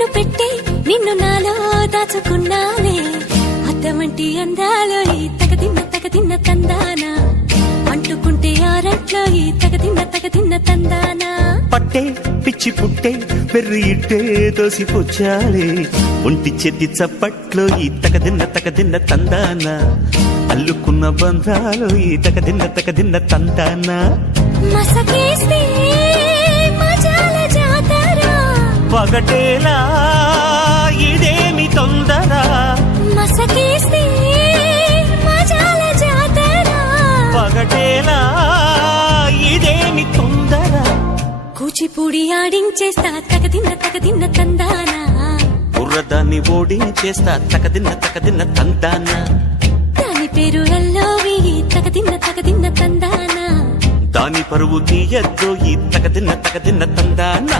కన్ను పెట్టే నిన్ను నాలో దాచుకున్నానే అద్దమంటి అందాలో ఈ తగదిన్న తందానా అంటుకుంటే ఆరట్లో ఈ తగదిన్న తందానా పట్టే పిచ్చి పుట్టే పెర్రి ఇట్టే దోసిపుచ్చాలే ఒంటి చెద్ది చప్పట్లో ఈ తగదిన్న తందానా అల్లుకున్న బంధాలు ఈ తగదిన్న తందానా మసకేస్తే మజాల జాతర పగటేలా ఇదేమి తొందర మసకేస్తే మజాల జాతర పగటేలా ఇదేమి తొందర కూచిపూడి ఆడించేస్తా తగదిన్న తందానా బుర్రదాన్ని ఓడించేస్తా తగదిన్న తందానా దాని పేరు ఎల్లోవి తగదిన్న తందానా దాని పరువు తీయద్దు ఈ తగదిన్న తందానా